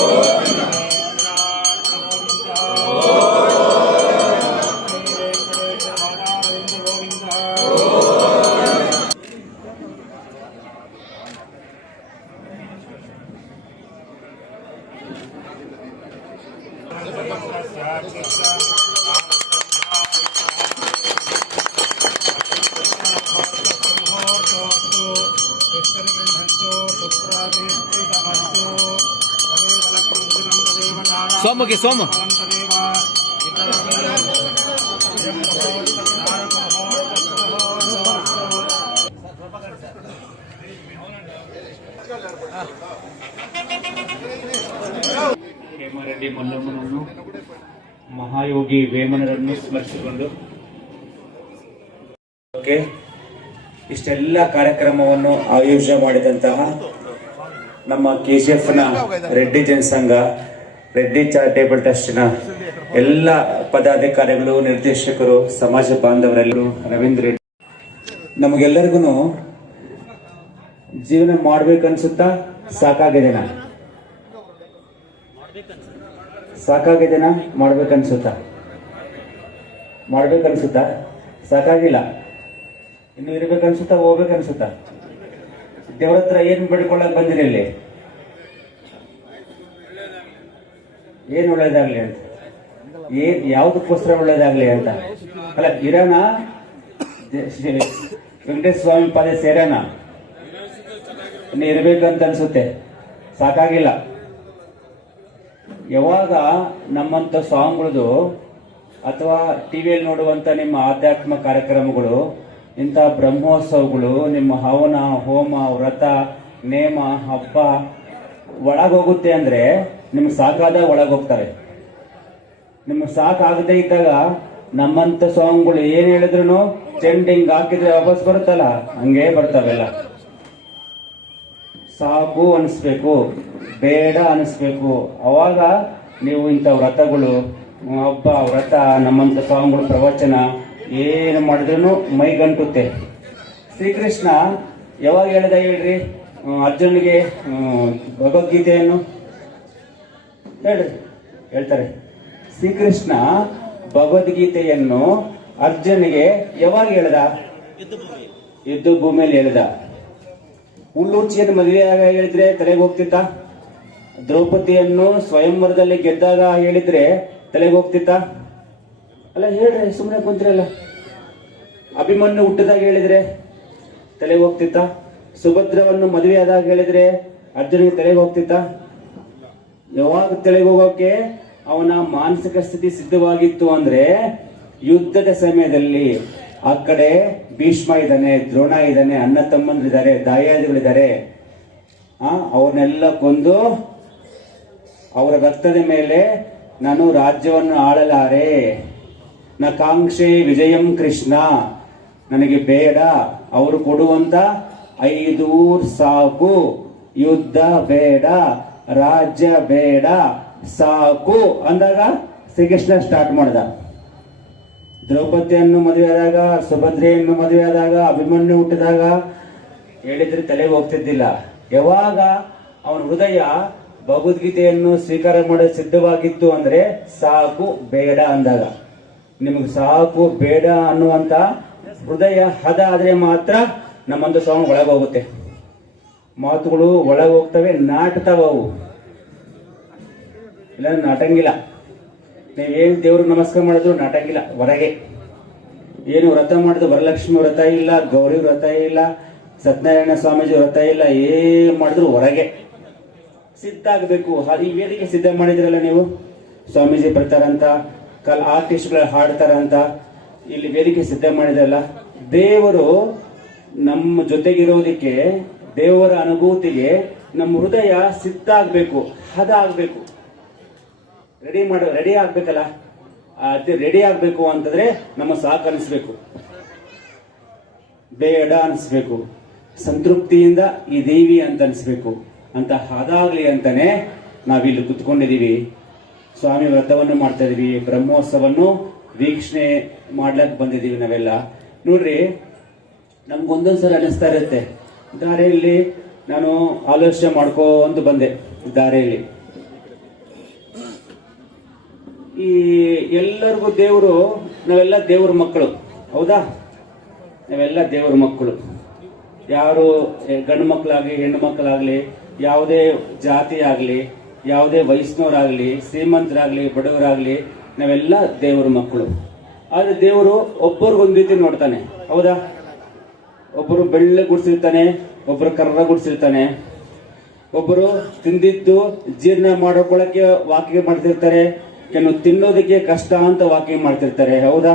Oh, ಸೋಮುಖಿ Somu Hema Reddy ಮಲ್ಲಮ್ಮನನ್ನು ಮಹಾಯೋಗಿ ವೇಮನರನ್ನು ಸ್ಮರಿಸಿಕೊಂಡು ಇಷ್ಟೆಲ್ಲ ಕಾರ್ಯಕ್ರಮವನ್ನು ಆಯೋಜನೆ ಮಾಡಿದಂತಹ ನಮ್ಮ ಕೆಜಿಎಫ್ನ ರೆಡ್ಡಿ ಜನಸಂಘ ರೆಡ್ಡಿ ಚಾರಿಟೇಬಲ್ ಟ್ರಸ್ಟ್ನ ಎಲ್ಲ ಪದಾಧಿಕಾರಿಗಳು, ನಿರ್ದೇಶಕರು, ಸಮಾಜ ಬಾಂಧವರೆಲ್ಲರೂ, ರವೀಂದ್ರ ರೆಡ್ಡಿ ನಮಗೆಲ್ಲರಿಗೂ ಜೀವನ ಮಾಡ್ಬೇಕನ್ಸುತ್ತಾ? ಸಾಕಾಗಿದೆನಾ ಸಾಕಾಗಿದೆನಾ ಮಾಡ್ಬೇಕನ್ಸುತ್ತಾ? ಮಾಡ್ಬೇಕನ್ಸುತ್ತಾ? ಸಾಕಾಗಿಲ್ಲ. ಇನ್ನು ಇರ್ಬೇಕನ್ಸುತ್ತಾ? ಹೋಗ್ಬೇಕನ್ಸುತ್ತಾ? ದೇವ್ರ ಹತ್ರ ಏನ್ ಬೇಡ್ಕೊಳ್ಳಕ್ ಬಂದಿರಲಿ ಇಲ್ಲಿ? ಏನ್ ಒಳ್ಳೇದಾಗ್ಲಿ ಅಂತ. ಏನ್ ಯಾವ್ದಕ್ಕೋಸ್ಕರ ಒಳ್ಳೇದಾಗ್ಲಿ ಅಂತ. ಅಲ್ಲ ಇರೋಣ ವೆಂಕಟೇಶ್ ಸ್ವಾಮಿ ಪಾದ ಸೇರೋಣ. ಇರಬೇಕು ಅಂತ ಅನ್ಸುತ್ತೆ. ಸಾಕಾಗಿಲ್ಲ. ಯಾವಾಗ ನಮ್ಮಂತ ಸ್ವಾಮಿಗಳದು ಅಥವಾ ಟಿವಿಯಲ್ಲಿ ನೋಡುವಂತ ನಿಮ್ಮ ಆಧ್ಯಾತ್ಮ ಕಾರ್ಯಕ್ರಮಗಳು, ಇಂಥ ಬ್ರಹ್ಮೋತ್ಸವಗಳು, ನಿಮ್ಮ ಹವನ, ಹೋಮ, ವ್ರತ, ನೇಮ, ಹಬ್ಬ ಒಳಗೋಗುತ್ತೆ ಅಂದ್ರೆ ನಿಮ್ಗೆ ಸಾಕಾದಾಗ ಒಳಗೋಗ್ತಾರೆ ನಿಮ್ಗೆ ಸಾಕಾಗದೇ ಇದ್ದಾಗ ನಮ್ಮಂತ ಸಾಂಗ್ಗಳು ಏನ್ ಹೇಳಿದ್ರು ಚೆಂಡ್ ಹಿಂಗ್ ಹಾಕಿದ್ರೆ ವಾಪಸ್ ಬರುತ್ತಲ್ಲ? ಹಂಗೆ ಬರ್ತಾವೆಲ್ಲ. ಸಾಕು ಅನಿಸ್ಬೇಕು, ಬೇಡ ಅನಿಸ್ಬೇಕು. ಅವಾಗ ನೀವು ಇಂಥ ವ್ರತಗಳು, ಹಬ್ಬ, ವ್ರತ, ನಮ್ಮಂತ ಸಾಂಗ್ಗಳು ಪ್ರವಚನ ಏನು ಮಾಡಿದ್ರು ಮೈಗಂಟುತ್ತೆ. ಶ್ರೀಕೃಷ್ಣ ಯಾವಾಗ ಹೇಳಿದ ಹೇಳ್ರಿ? ಅರ್ಜುನ್ಗೆ ಅರ್ಜುನಿಗೆ ಭಗವದ್ಗೀತೆಯನ್ನು? ಹೇಳ್ರಿ ಹೇಳ್ತಾರೆ. ಶ್ರೀಕೃಷ್ಣ ಭಗವದ್ಗೀತೆಯನ್ನು ಅರ್ಜುನಿಗೆ ಯಾವಾಗ ಹೇಳ್ದ? ಯುದ್ಧ ಭೂಮಿಯಲ್ಲಿ. ಹೇಳ್ದ. ಉಲ್ಲೂಚಿಯನ್ನು ಮದುವೆಯಾಗ ಹೇಳಿದ್ರೆ ತಲೆಗೆ ಹೋಗ್ತಿತ್ತ? ದ್ರೌಪದಿಯನ್ನು ಸ್ವಯಂವರದಲ್ಲಿ ಗೆದ್ದಾಗ ಹೇಳಿದ್ರೆ ತಲೆಗೆ ಹೋಗ್ತಿತ್ತ? ಅಲ್ಲ ಹೇಳ್ರಿ ಸುಮ್ಮನೆ ಕುಂತಿರಲ್ಲ. ಅಭಿಮನ್ಯು ಹುಟ್ಟಿದಾಗ ಹೇಳಿದ್ರೆ ತಲೆಗೆ ಹೋಗ್ತಿತ್ತ? ಸುಭದ್ರವನ್ನು ಮದುವೆಯಾದಾಗ ಹೇಳಿದ್ರೆ ಅರ್ಜುನಿಗೆ ತಲೆಗೆ ಹೋಗ್ತಿತ್ತ? ಯಾವಾಗ ತಲೆಗೆ ಹೋಗೋಕೆ ಅವನ ಮಾನಸಿಕ ಸ್ಥಿತಿ ಸಿದ್ಧವಾಗಿತ್ತು ಅಂದ್ರೆ ಯುದ್ಧದ ಸಮಯದಲ್ಲಿ ಆ ಕಡೆ ಭೀಷ್ಮ ಇದ್ದಾನೆ, ದ್ರೋಣ ಇದ್ದಾನೆ, ಅಣ್ಣ ತಮ್ಮಂದ್ರಿದ್ದಾರೆ ದಾಯಾದಿಗಳಿದ್ದಾರೆ. ಆ, ಅವನ್ನೆಲ್ಲ ಕೊಂದು ಅವರ ರಕ್ತದ ಮೇಲೆ ನಾನು ರಾಜ್ಯವನ್ನು ಆಳಲಾರೆ. ನ ಕಾಂಕ್ಷೆ ವಿಜಯಂ ಕೃಷ್ಣ. ನನಗೆ ಬೇಡ, ಅವರು ಕೊಡುವಂತ ಐದೂರ್ ಸಾಕು. ಯುದ್ಧ ಬೇಡ. ರಾಜ್ಯ ಬೇಡ, ಸಾಕು ಅಂದಾಗ ಶ್ರೀಕೃಷ್ಣ ಸ್ಟಾರ್ಟ್ ಮಾಡಿದ. ದ್ರೌಪದಿಯನ್ನು ಮದುವೆಯಾದಾಗ ಸುಭದ್ರೆಯನ್ನು ಮದುವೆಯಾದಾಗ ಅಭಿಮನ್ಯು ಹುಟ್ಟಿದಾಗ ಹೇಳಿದ್ರೆ ತಲೆಗೆ ಹೋಗ್ತಿದ್ದಿಲ್ಲ. ಯಾವಾಗ ಅವನ ಹೃದಯ ಭಗವದ್ಗೀತೆಯನ್ನು ಸ್ವೀಕಾರ ಮಾಡಲು ಸಿದ್ಧವಾಗಿತ್ತು ಅಂದ್ರೆ ಸಾಕು ಬೇಡ ಅಂದಾಗ. ನಿಮಗೆ ಸಾಕು ಬೇಡ ಅನ್ನುವಂತ ಹೃದಯ ಹದ ಆದ್ರೆ ಮಾತ್ರ ನಮ್ಮಂತ ಸ್ವಾಮಿ ಒಳಗೆ ಹೋಗುತ್ತೆ. ಮಾತುಗಳು ಒಳಗೆ ಹೋಗ್ತವೆ ನಾಟ್ತಾವ ಅವು ಇಲ್ಲ, ನಾಟಂಗಿಲ್ಲ. ನೀವೇನು ದೇವ್ರಿಗೆ ನಮಸ್ಕಾರ ಮಾಡಿದ್ರು ನಾಟಂಗಿಲ್ಲ, ಹೊರಗೆ. ಏನು ವ್ರತ ಮಾಡಿದ್ರು ವರಲಕ್ಷ್ಮಿ ವ್ರತ ಇಲ್ಲ, ಗೌರಿ ವ್ರತ ಇಲ್ಲ, ಸತ್ಯನಾರಾಯಣ ಸ್ವಾಮೀಜಿ ವ್ರತ ಇಲ್ಲ, ಏನ್ ಮಾಡಿದ್ರು ಹೊರಗೆ. ಸಿದ್ಧ ಆಗಬೇಕು. ಈ ವೇದಿಕೆ ಸಿದ್ಧ ಮಾಡಿದ್ರಲ್ಲ ನೀವು? ಸ್ವಾಮೀಜಿ ಬರ್ತಾರಂತ, ಕಲ್ ಆರ್ಟಿಸ್ಟ್ಗಳು ಹಾಡ್ತಾರಂತ. ಇಲ್ಲಿ ವೇದಿಕೆ ಸಿದ್ಧ ಮಾಡಿದ್ರಲ್ಲ. ದೇವರು ನಮ್ಮ ಜೊತೆಗಿರೋದಕ್ಕೆ ದೇವರ ಅನುಭೂತಿಗೆ ನಮ್ಮ ಹೃದಯ ಸಿದ್ಧಾಗಬೇಕು ಹದ ಆಗಬೇಕು ರೆಡಿ ಮಾಡ ರೆಡಿ ಆಗ್ಬೇಕಲ್ಲ? ರೆಡಿ ಆಗ್ಬೇಕು ಅಂತಂದ್ರೆ ನಮ್ಮ ಸಾಕು ಅನಿಸ್ಬೇಕು ಬೇಡ ಅನಿಸ್ಬೇಕು. ಸಂತೃಪ್ತಿಯಿಂದ ಈ ದೇವಿ ಅಂತ ಅನಿಸ್ಬೇಕು. ಅಂತ ಅದಾಗ್ಲಿ ಅಂತಾನೆ ನಾವಿಲ್ಲಿ ಕುತ್ಕೊಂಡಿದೀವಿ. ಸ್ವಾಮಿ ವ್ರತವನ್ನು ಮಾಡ್ತಾ ಇದೀವಿ ಬ್ರಹ್ಮೋತ್ಸವನ್ನು ವೀಕ್ಷಣೆ ಮಾಡ್ಲಕ್ ಬಂದಿದೀವಿ ನಾವೆಲ್ಲ. ನೋಡ್ರಿ, ನಮ್ಗೊಂದೊಂದ್ಸಲ ಅನಿಸ್ತಾ ಇರುತ್ತೆ. ದಾರಿಯಲ್ಲಿ ನಾನು ಆಲೋಚನೆ ಮಾಡ್ಕೊಂಡು ಬಂದೆ ದಾರಿಯಲ್ಲಿ. ಈ ಎಲ್ಲರಿಗೂ ದೇವರು, ನಾವೆಲ್ಲ ದೇವ್ರ ಮಕ್ಕಳು, ಹೌದಾ? ನಾವೆಲ್ಲ ದೇವ್ರ ಮಕ್ಕಳು. ಯಾರು ಗಂಡು ಮಕ್ಕಳಾಗಲಿ, ಹೆಣ್ಣು ಮಕ್ಕಳಾಗಲಿ, ಯಾವುದೇ ಜಾತಿ ಆಗಲಿ ಯಾವುದೇ ವಯಸ್ಸಿನವರಾಗಲಿ, ಶ್ರೀಮಂತರಾಗಲಿ, ಬಡವರಾಗಲಿ, ನಾವೆಲ್ಲ ದೇವ್ರ ಮಕ್ಕಳು. ಆದರೆ ದೇವರು ಒಬ್ಬರಿಗೊಂದು ರೀತಿ ನೋಡ್ತಾನೆ, ಹೌದಾ? ಒಬ್ಬರು ಬೆಳ್ಳ ಗುಡಿಸಿರ್ತಾನೆ, ಒಬ್ಬರು ಕರ್ರ ಗುಡಿಸಿರ್ತಾನೆ. ಒಬ್ಬರು ತಿಂದಿದ್ದು ಜೀರ್ಣ ಮಾಡ್ಕೊಳ್ಳೋಕೆ ವಾಕಿಂಗ್ ಮಾಡ್ತಿರ್ತಾರೆ, ಕೆಲವು ತಿನ್ನೋದಕ್ಕೆ ಕಷ್ಟ ಅಂತ ವಾಕಿಂಗ್ ಮಾಡ್ತಿರ್ತಾರೆ, ಹೌದಾ?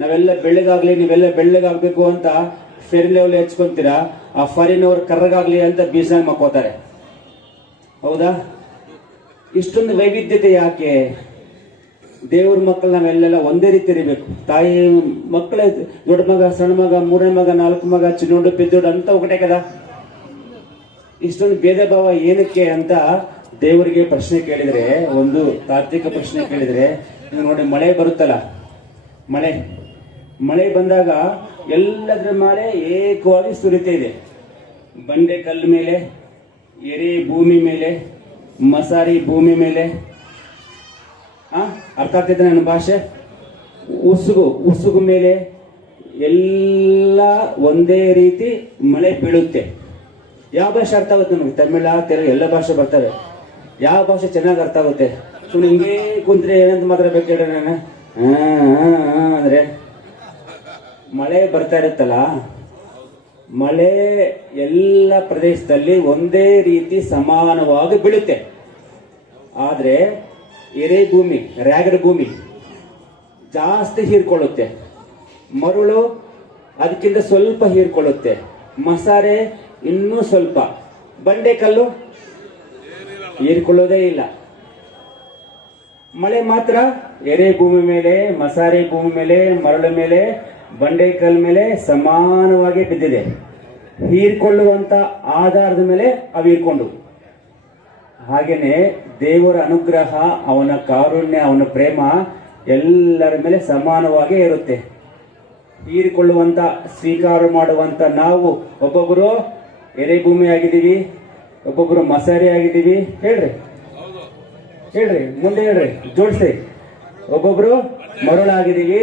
ನಾವೆಲ್ಲ ಬೆಳ್ಳಗಾಗ್ಲಿ, ನೀವೆಲ್ಲ ಬೆಳ್ಳಗಾಗ್ಬೇಕು ಅಂತ ಫೆರಿನ್ ಲೆವೆಲ್ ಹೆಚ್ಕೊಂತೀರಾ ಆ ಫರಿನ್ ಅವ್ರ ಕರ್ರಗಾಗ್ಲಿ ಅಂತ ಬೀಸಾಗಿ ಮಕ್ಕೋತಾರೆ. ಹೌದಾ? ಇಷ್ಟೊಂದು ವೈವಿಧ್ಯತೆ ಯಾಕೆ? ದೇವ್ರ ಮಕ್ಕಳು ನಾವೆಲ್ಲೆಲ್ಲ ಒಂದೇ ರೀತಿ ಇರಬೇಕು. ತಾಯಿ ಮಕ್ಕಳೇ ದೊಡ್ಡ ಮಗ, ಸಣ್ಣ ಮಗ, ಮೂರನೇ ಮಗ, ನಾಲ್ಕು ಮಗ, ಚಿನ್ನೋಡು, ಪಿದ್ದೋಡು ಅಂತ ಒಗಟೆ ಕದ? ಇಷ್ಟೊಂದು ಭೇದ ಭಾವ ಏನಕ್ಕೆ ಅಂತ ದೇವರಿಗೆ ಪ್ರಶ್ನೆ ಕೇಳಿದ್ರೆ, ಒಂದು ತಾತ್ವಿಕ ಪ್ರಶ್ನೆ ಕೇಳಿದ್ರೆ ನೋಡಿ ಮಳೆ ಬರುತ್ತಲ್ಲ, ಮಳೆ ಮಳೆ ಬಂದಾಗ ಎಲ್ಲದರ ಮೇಲೆ ಏಕವಾಗಿ ಸುರಿತಾ ಇದೆ. ಬಂಡೆ ಕಲ್ಲು ಮೇಲೆ, ಎರೆ ಭೂಮಿ ಮೇಲೆ, ಮಸಾರಿ ಭೂಮಿ ಮೇಲೆ ಅರ್ಥ ಆಗ್ತೈತೆ ನನ್ನ ಭಾಷೆ? ಉಸುಗು ಉಸುಗು ಮೇಲೆ ಎಲ್ಲ ಒಂದೇ ರೀತಿ ಮಳೆ ಬೀಳುತ್ತೆ. ಯಾವ ಭಾಷೆ ಅರ್ಥ ಆಗುತ್ತೆ ನಮಗೆ? ತಮಿಳ, ತೆಲುಗು ಎಲ್ಲ ಭಾಷೆ ಬರ್ತವೆ. ಯಾವ ಭಾಷೆ ಚೆನ್ನಾಗಿ ಅರ್ಥ ಆಗುತ್ತೆ? ಸುಮ್ಮನೆ ಹಿಂಗೆ ಕುಂತ್ರೆ ಏನಂತ ಮಾತ್ರ ಬೇಕೇಳ ನಾನು. ಅಂದರೆ ಮಳೆ ಬರ್ತಾ ಇರುತ್ತಲ್ಲ, ಮಳೆ ಎಲ್ಲ ಪ್ರದೇಶದಲ್ಲಿ ಒಂದೇ ರೀತಿ ಸಮಾನವಾಗಿ ಬೀಳುತ್ತೆ. ಆದ್ರೆ ಎರೆ ಭೂಮಿ ರ್ಯಾಗಡ್ ಭೂಮಿ ಜಾಸ್ತಿ ಹೀರ್ಕೊಳ್ಳುತ್ತೆ. ಮರುಳು ಅದಕ್ಕಿಂತ ಸ್ವಲ್ಪ ಹೀರ್ಕೊಳ್ಳುತ್ತೆ. ಮಸಾರೆ ಇನ್ನೂ ಸ್ವಲ್ಪ. ಬಂಡೆಕಲ್ಲು ಹೀರ್ಕೊಳ್ಳೋದೇ ಇಲ್ಲ. ಮಳೆ ಮಾತ್ರ ಎರೆ ಭೂಮಿ ಮೇಲೆ, ಮಸಾರೆ ಭೂಮಿ ಮೇಲೆ, ಮರಳು ಮೇಲೆ ಬಂಡೆಕಲ್ ಮೇಲೆ ಸಮಾನವಾಗಿ ಬಿದ್ದಿದೆ. ಹೀರ್ಕೊಳ್ಳುವಂತ ಆಧಾರದ ಮೇಲೆ ಅವು ಹೀರ್ಕೊಂಡು. ಹಾಗೇನೆ ದೇವರ ಅನುಗ್ರಹ, ಅವನ ಕಾರುಣ್ಯ, ಅವನ ಪ್ರೇಮ ಎಲ್ಲರ ಮೇಲೆ ಸಮಾನವಾಗಿ ಇರುತ್ತೆ. ಹೀರಿಕೊಳ್ಳುವಂತ, ಸ್ವೀಕಾರ ಮಾಡುವಂತ ನಾವು ಒಬ್ಬೊಬ್ಬರು ಎರೆಭೂಮಿ ಆಗಿದ್ದೀವಿ ಒಬ್ಬೊಬ್ಬರು ಮಸಾರಿ ಆಗಿದ್ದೀವಿ. ಹೇಳ್ರಿ. ಹೇಳ್ರಿ, ಮುಂದೆ ಹೇಳ್ರಿ. ಜೋಡಿಸಿ. ಒಬ್ಬೊಬ್ರು ಮರಳಾಗಿದ್ದೀವಿ,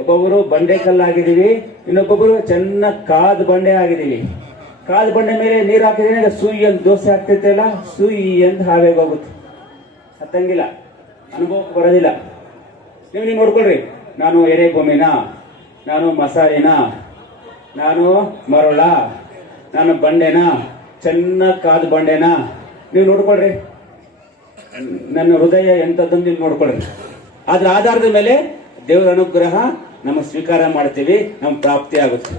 ಒಬ್ಬೊಬ್ರು ಬಂಡೆಕಲ್ಲಾಗಿದ್ದೀವಿ ಇನ್ನೊಬ್ಬೊಬ್ರು ಚೆನ್ನಾಗಿ ಕಾದ ಬಂಡೆ ಆಗಿದ್ದೀವಿ. ಕಾದ್ ಬಂಡೆ ಮೇಲೆ ನೀರು ಹಾಕಿದ್ರೆ ಸುಯಿ ಅಂತ ದೋಸೆ ಆಗ್ತೈತಲ್ಲ ಸುಯಿ ಅಂತ ಹಾವೇ ಹೋಗುತ್ತೆ. ಹತ್ತಂಗಿಲ್ಲ ಅನುಭವಕ್ಕೆ ಬರೋದಿಲ್ಲ. ನೀವು ನೀವು ನೋಡ್ಕೊಳ್ರಿ. ನಾನು ಎರೆ ಭೂಮಿನ ನಾನು ಮಸಾಲಿನ, ನಾನು ಮರಳ, ನಾನು ಬಂಡೆನ ಚೆನ್ನಾಗಿ ಕಾದು ಬಂಡೆನ. ನೀವು ನೋಡ್ಕೊಳ್ರಿ. ನನ್ನ ಹೃದಯ ಎಂಥದ್ದನ್ನು ನೀವು ನೋಡ್ಕೊಳ್ರಿ. ಅದ್ರ ಆಧಾರದ ಮೇಲೆ ದೇವರ ಅನುಗ್ರಹ ನಮ್ಮ ಸ್ವೀಕಾರ ಮಾಡ್ತೀವಿ, ನಮ್ಮ ಪ್ರಾಪ್ತಿ ಆಗುತ್ತೆ.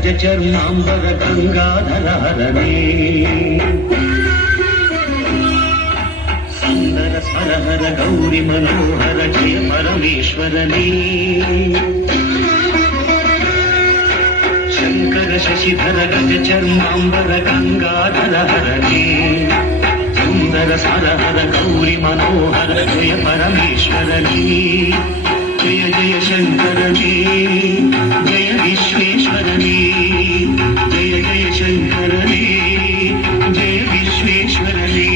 గజచర్మాంబర గంగాధర హరణే సుందర సరహర గౌరి మనోహర జయ పరమేశ్వరనే శంకర శశిధర గజచర్మాంబర గంగాధర హరణే సుందర సరహర గౌరి మనోహర జయ పరమేశ్వరనే जय जय शंकर जय विश्वेश्वरने जय जय शंकर जय विश्वेश्वरने।